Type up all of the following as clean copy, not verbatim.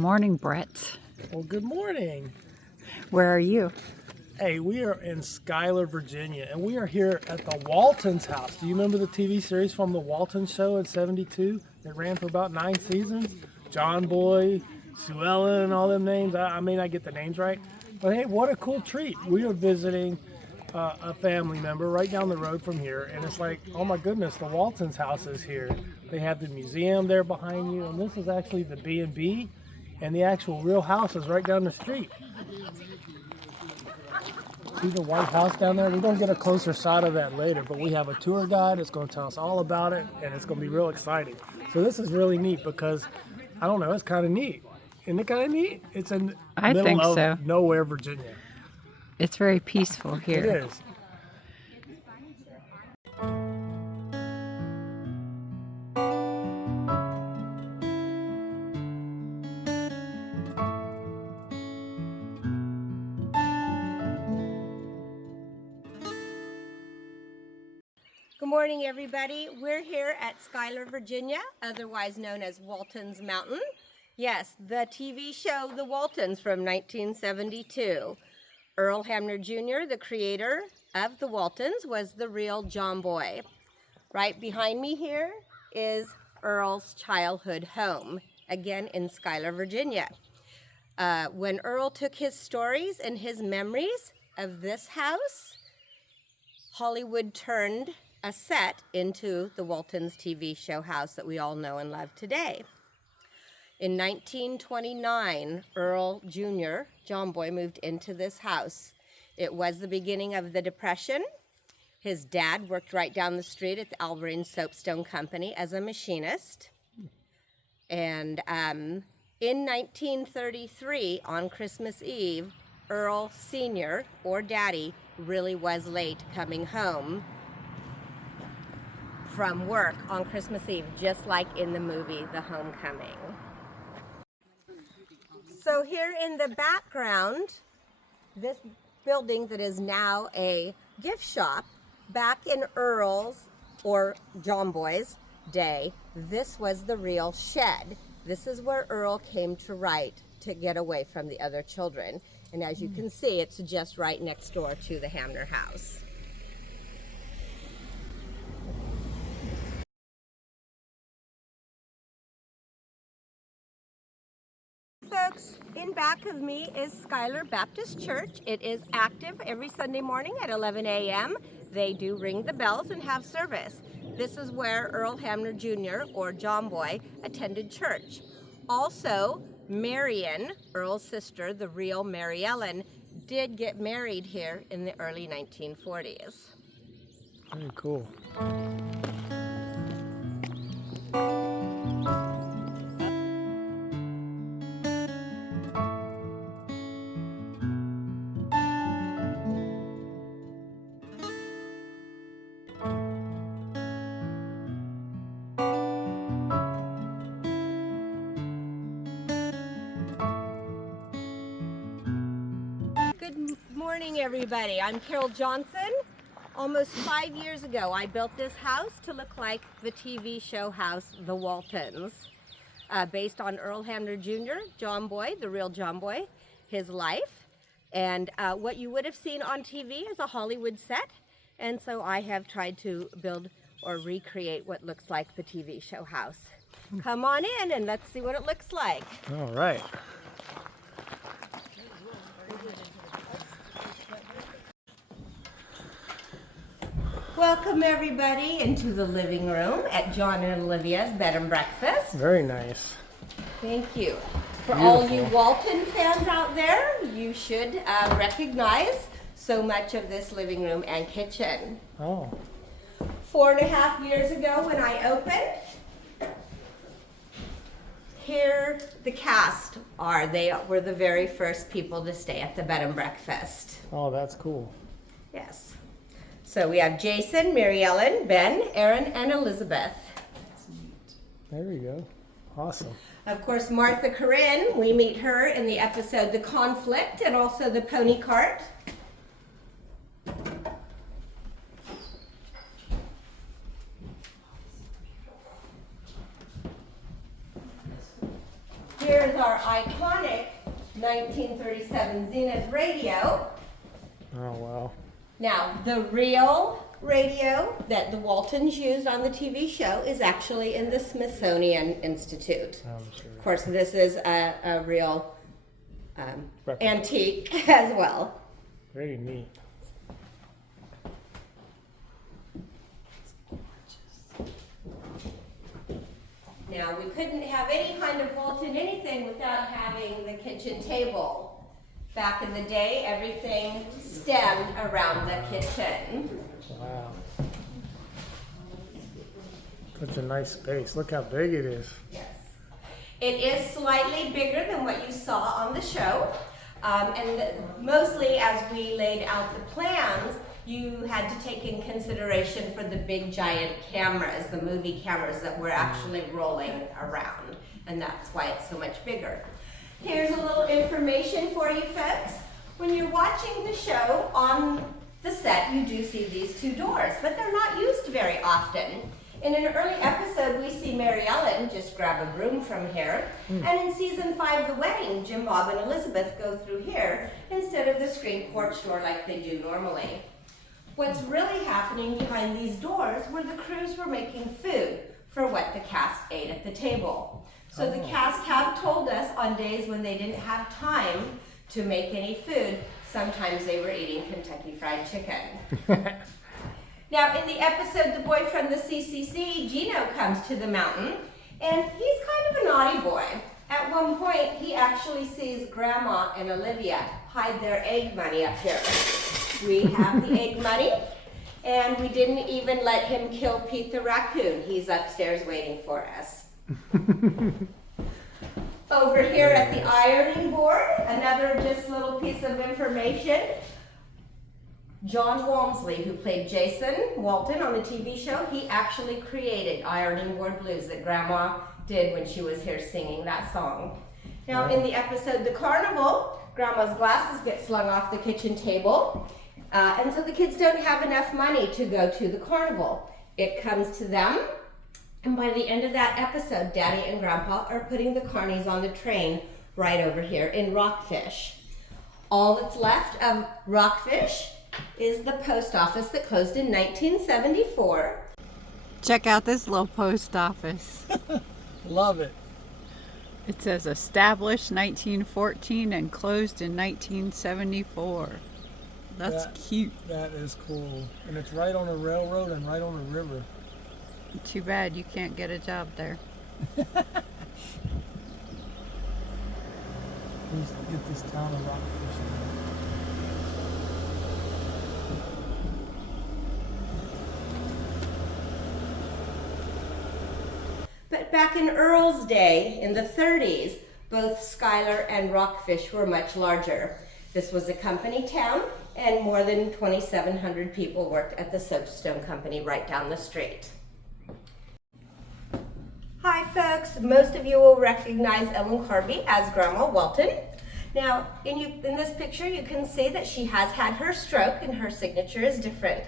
morning, Brett. Well, good morning. Where are you? Hey, we are in Schuyler, Virginia, and we are here at the Waltons house. Do you remember the TV series from the Waltons show in '72 that ran for about 9 seasons? John Boy, Schuyler, and all them names. I may not get the names right, but hey, what a cool treat. We are visiting a family member right down the road from here, and it's like, oh my goodness, the Waltons house is here. They have the museum there behind you, and this is actually the B&B, and the actual real house is right down the street. See the White House down there? We're going to get a closer shot of that later, but we have a tour guide that's going to tell us all about it, and it's going to be real exciting. So this is really neat because, I don't know, it's kind of neat. Isn't it kind of neat? It's in the middle of nowhere, Virginia. It's very peaceful here. It is. Good morning, everybody. We're here at Schuyler, Virginia, otherwise known as Walton's Mountain. Yes, the TV show The Waltons from 1972. Earl Hamner Jr., the creator of The Waltons, was the real John Boy. Right behind me here is Earl's childhood home, again in Schuyler, Virginia. When Earl took his stories and his memories of this house, Hollywood turned a set into the Waltons TV show house that we all know and love today. In 1929, Earl Jr., John Boy, moved into this house. It was the beginning of the Depression. His dad worked right down the street at the Alberine Soapstone Company as a machinist. And in 1933, on Christmas Eve, Earl Sr., or Daddy, really was late coming home from work on Christmas Eve, just like in the movie The Homecoming. So here in the background, this building that is now a gift shop, back in Earl's, or John Boy's, day, this was the real shed. This is where Earl came to write to get away from the other children. And as you can see, it's just right next door to the Hamner house. Folks, in back of me is Schuyler Baptist Church. It is active every Sunday morning at 11 a.m. They do ring the bells and have service. This is where Earl Hamner Jr., or John Boy, attended church. Also, Marion, Earl's sister, the real Mary Ellen, did get married here in the early 1940s. Very cool. Good morning, everybody. I'm Carole Johnson. Almost 5 years ago, I built this house to look like the TV show house, The Waltons, based on Earl Hamner Jr., John Boy, the real John Boy, his life. And what you would have seen on TV is a Hollywood set. And so I have tried to build or recreate what looks like the TV show house. Come on in and let's see what it looks like. All right. Welcome everybody into the living room at John and Olivia's Bed and Breakfast. Very nice. Thank you. For Beautiful. all you Walton fans out there, you should recognize so much of this living room and kitchen. Oh. 4.5 years ago when I opened, here the cast are. They were the very first people to stay at the Bed and Breakfast. Oh, that's cool. Yes. So we have Jason, Mary Ellen, Ben, Aaron, and Elizabeth. There you go. Awesome. Of course, Martha Corinne, we meet her in the episode The Conflict and also The Pony Cart. here is our iconic 1937 Zenith radio. Oh, wow. Now, the real radio that the Waltons used on the TV show is actually in the Smithsonian Institute. I'm sure. Of course, this is a real Replica. antique as well. Very neat. Now, we couldn't have any kind of Walton anything without having the kitchen table. Back in the day, everything stemmed around the kitchen. Wow. Such a nice space. Look how big it is. Yes. It is slightly bigger than what you saw on the show. Mostly as we laid out the plans, you had to take in consideration for the big giant cameras, the movie cameras that were actually rolling around. And that's why it's so much bigger. Here's a little information for you folks. When you're watching the show on the set, you do see these two doors, but they're not used very often. In an early episode, we see Mary Ellen just grab a broom from here. And in season 5, The Wedding, Jim Bob and Elizabeth go through here instead of the screen porch door like they do normally. What's really happening behind these doors were the crews were making food for what the cast ate at the table. So the cast have told us on days when they didn't have time to make any food, sometimes they were eating Kentucky Fried Chicken. Now, in the episode The Boy from the CCC, Gino comes to the mountain, and he's kind of a naughty boy. At one point, he actually sees Grandma and Olivia hide their egg money up here. We have the egg money, and we didn't even let him kill Pete the raccoon. He's upstairs waiting for us. Over here at the ironing board, another just little piece of information. John Walmsley, who played Jason Walton on the TV show, he actually created Ironing Board Blues that Grandma did when she was here singing that song. Now, in the episode The Carnival, Grandma's glasses get slung off the kitchen table, and so the kids don't have enough money to go to the carnival. It comes to them, and by the end of that episode, Daddy and Grandpa are putting the carnies on the train right over here in Rockfish. All that's left of Rockfish is the post office that closed in 1974. Check out this little post office. Love it. It says established 1914 and closed in 1974. That's cute. That is cool. And it's right on a railroad and right on a river. Too bad you can't get a job there. Let's get this town of Rockfish. But back in Earl's day, in the 30s, both Schuyler and Rockfish were much larger. This was a company town, and more than 2,700 people worked at the soapstone company right down the street. Hi folks, most of you will recognize Ellen Carby as Grandma Walton. Now, in this picture, you can see that she has had her stroke and her signature is different.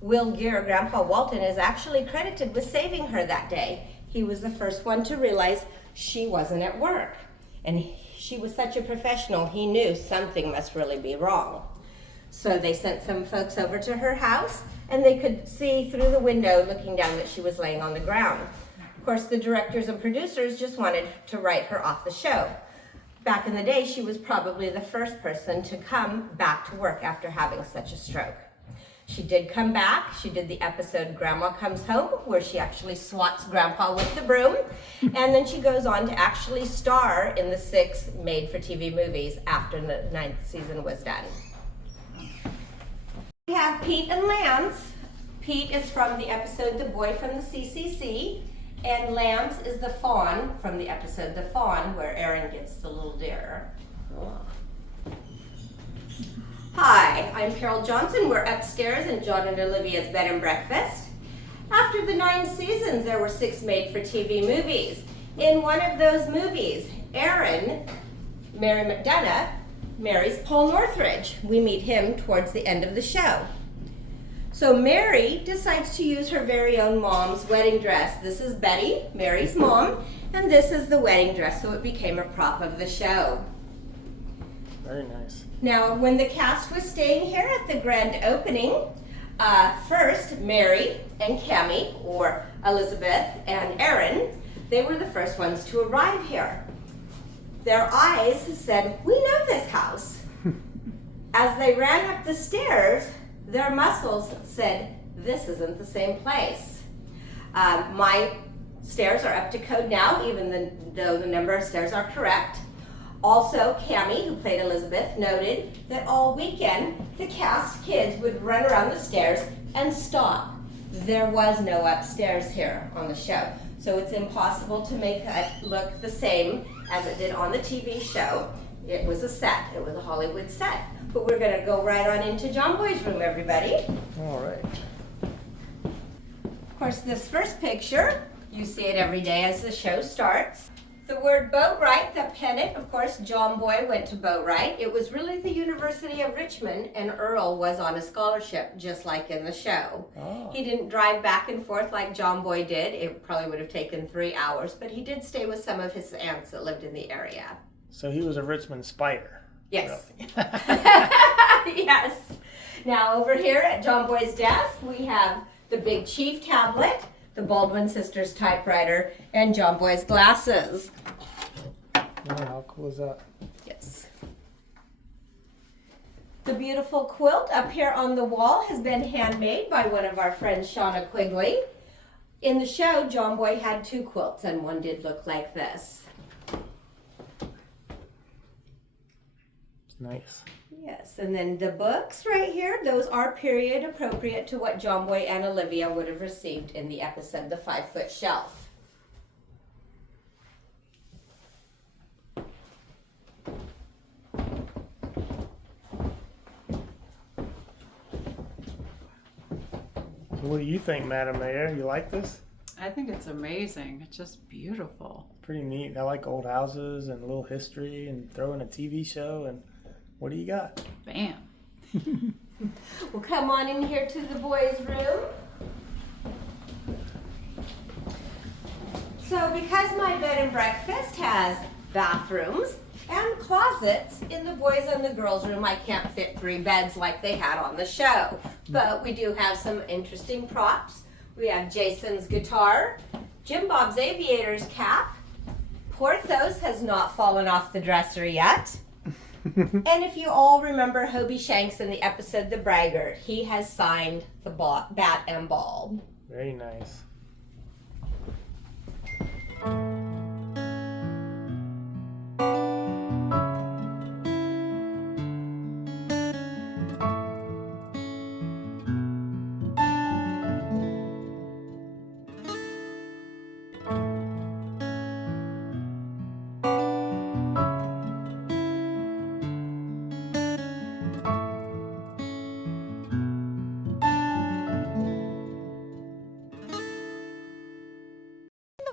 Will Gear, Grandpa Walton, is actually credited with saving her that day. He was the first one to realize she wasn't at work. And she was such a professional, he knew something must really be wrong. So they sent some folks over to her house, and they could see through the window looking down that she was laying on the ground. Of course, the directors and producers just wanted to write her off the show. Back in the day, she was probably the first person to come back to work after having such a stroke. She did come back. She did the episode Grandma Comes Home, where she actually swats Grandpa with the broom. And then she goes on to actually star in the 6 made-for-TV movies after the 9th season was done. We have Pete and Lance. Pete is from the episode The Boy from the CCC. And Lance is the fawn from the episode The Fawn, where Aaron gets the little deer. Oh. Hi, I'm Carole Johnson. We're upstairs in John and Olivia's bed and breakfast. After the 9 seasons, there were 6 made-for-TV movies. In one of those movies, Aaron, Mary McDonough, marries Paul Northridge. We meet him towards the end of the show. So Mary decides to use her very own mom's wedding dress. This is Betty, Mary's mom, And this is the wedding dress, so it became a prop of the show. Very nice. Now, when the cast was staying here at the grand opening, first Mary and Cammie, or Elizabeth and Aaron, they were the first ones to arrive here. Their eyes said, "We know this house." As they ran up the stairs, their muscles said, "This isn't the same place." My stairs are up to code now, even though the number of stairs are correct. Also, Cammie, who played Elizabeth, noted that all weekend, the cast kids would run around the stairs and stop. There was no upstairs here on the show, so it's impossible to make it look the same as it did on the TV show. It was a set, it was a Hollywood set. But we're gonna go right on into John Boy's room, everybody. All right. Of course, this first picture, you see it every day as the show starts. The word Boatwright, the pennant, of course, John Boy went to Boatwright. It was really the University of Richmond, and Earl was on a scholarship, just like in the show. Oh. He didn't drive back and forth like John Boy did. It probably would have taken 3 hours, but he did stay with some of his aunts that lived in the area. So he was a Richmond Spider. Yes. Really. Yes. Now over here at John Boy's desk, we have the Big Chief tablet, the Baldwin sisters typewriter, and John Boy's glasses. Oh, how cool is that? Yes. The beautiful quilt up here on the wall has been handmade by one of our friends, Shauna Quigley. In the show, John Boy had 2 quilts, and one did look like this. It's nice. Yes, and then the books right here, those are period appropriate to what John Boy and Olivia would have received in the episode, The 5-Foot Shelf. So what do you think, Madam Mayor? You like this? I think it's amazing. It's just beautiful. Pretty neat. I like old houses and a little history and throw in a TV show. And what do you got? Bam. We'll come on in here to the boys' room. So because my bed and breakfast has bathrooms and closets, in the boys' and the girls' room I can't fit 3 beds like they had on the show. But we do have some interesting props. We have Jason's guitar, Jim Bob's aviator's cap, Porthos has not fallen off the dresser yet. And if you all remember Hobie Shanks in the episode The Braggart, he has signed the bat and ball. Very nice.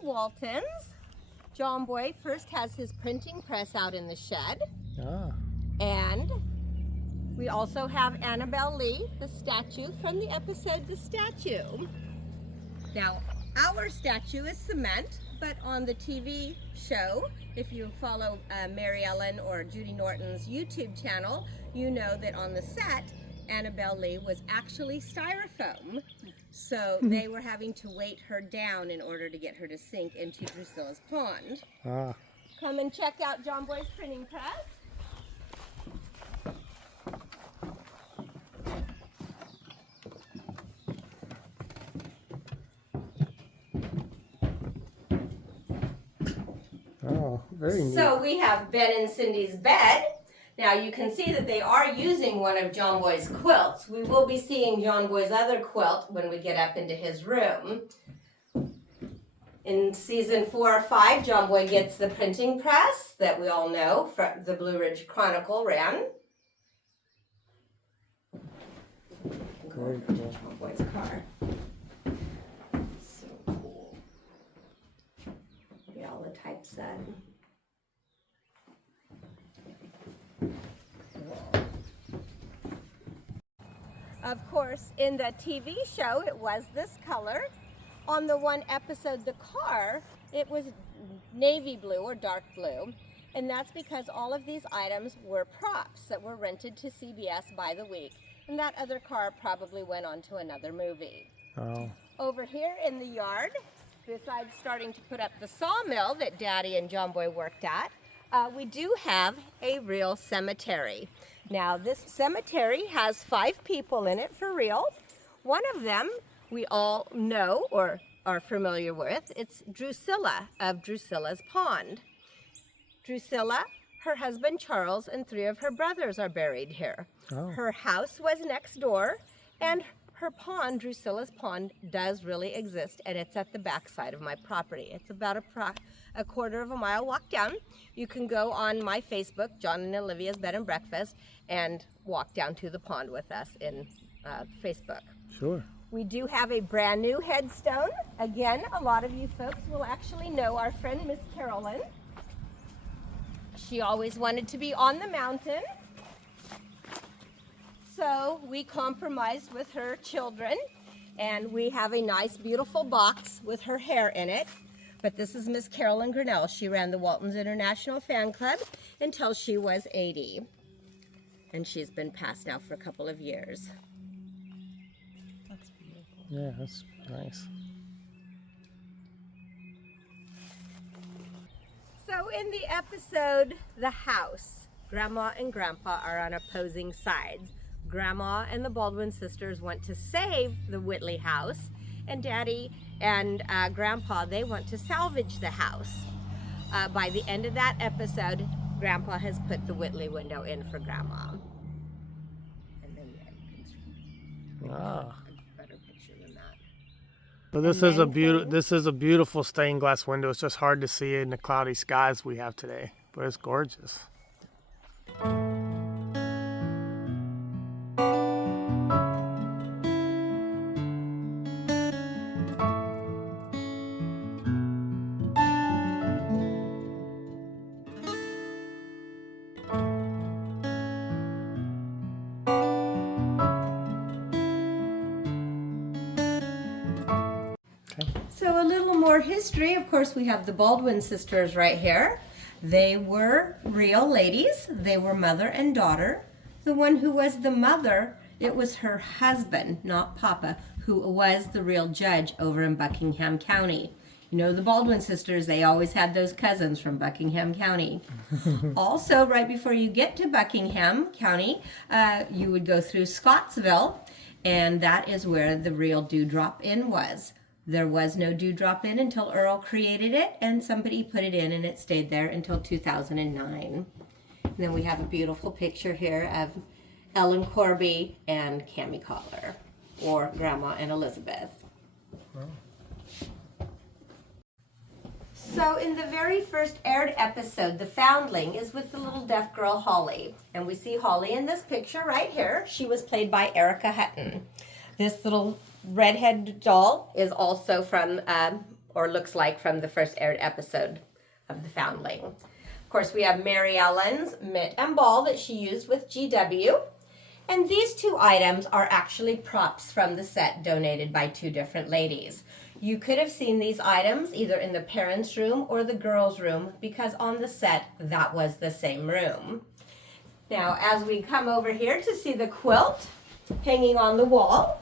Waltons. John Boy first has his printing press out in the shed. Ah. And we also have Annabelle Lee, the statue from the episode The Statue. Now, our statue is cement, but on the TV show, if you follow Mary Ellen or Judy Norton's YouTube channel, you know that on the set, Annabelle Lee was actually styrofoam. So they were having to weight her down in order to get her to sink into Drusilla's pond. Ah. Come and check out John Boy's printing press. Oh, very neat. So we have Ben and Cindy's bed. Now you can see that they are using one of John Boy's quilts. We will be seeing John Boy's other quilt when we get up into his room. In season 4 or 5, John Boy gets the printing press that we all know from the Blue Ridge Chronicle ran. Very cool. John Boy's car. So cool. Get all the typeset. Of course, in the TV show, it was this color. On the one episode, The Car, it was navy blue or dark blue. And that's because all of these items were props that were rented to CBS by the week. And that other car probably went on to another movie. Oh. Over here in the yard, besides starting to put up the sawmill that Daddy and John Boy worked at, we do have a real cemetery. Now, this cemetery has 5 people in it for real. One of them we all know or are familiar with. It's Drusilla of Drusilla's Pond. Drusilla, her husband Charles, and 3 of her brothers are buried here. Oh. Her house was next door, and her pond, Drusilla's Pond, does really exist, and it's at the back side of my property. It's about a quarter of a mile walk down. You can go on my Facebook, John and Olivia's Bed and Breakfast, and walk down to the pond with us in Facebook. Sure. We do have a brand new headstone. Again, a lot of you folks will actually know our friend Miss Carolyn. She always wanted to be on the mountain. So we compromised with her children, and we have a nice, beautiful box with her hair in it. But this is Miss Carolyn Grinnell. She ran the Waltons International Fan Club until she was 80. And she's been passed now for a couple of years. That's beautiful. Yeah, that's nice. So in the episode, The House, Grandma and Grandpa are on opposing sides. Grandma and the Baldwin sisters want to save the Whitley house, and Daddy and Grandpa, they want to salvage the house. By the end of that episode, Grandpa has put the Whitley window in for Grandma. And then you can Ah. a better picture than that. But this is a beautiful stained glass window. It's just hard to see in the cloudy skies we have today, but it's gorgeous. So a little more history. Of course, we have the Baldwin sisters right here. They were real ladies. They were mother and daughter. The one who was the mother, it was her husband, not Papa, who was the real judge over in Buckingham County. You know, the Baldwin sisters, they always had those cousins from Buckingham County. Also, right before you get to Buckingham County, you would go through Scottsville, and that is where the real Dewdrop Inn was. There was no Dewdrop Inn until Earl created it, and somebody put it in, and it stayed there until 2009. And then we have a beautiful picture here of Ellen Corby and Cammie Collar, or Grandma and Elizabeth. So in the very first aired episode, the foundling is with the little deaf girl Holly. And we see Holly in this picture right here. She was played by Erica Hutton. This little redhead doll is also from, or looks like from the first aired episode of the foundling. Of course, we have Mary Ellen's mitt and ball that she used with GW. And these 2 items are actually props from the set donated by 2 different ladies. You could have seen these items either in the parents' room or the girls' room, because on the set, that was the same room. Now, as we come over here to see the quilt hanging on the wall,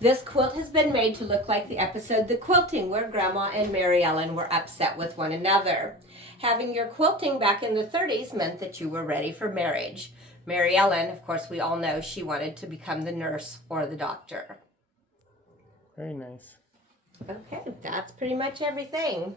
this quilt has been made to look like the episode The Quilting, where Grandma and Mary Ellen were upset with one another. Having your quilting back in the 30s meant that you were ready for marriage. Mary Ellen, of course, we all know she wanted to become the nurse or the doctor. Very nice. Okay, that's pretty much everything.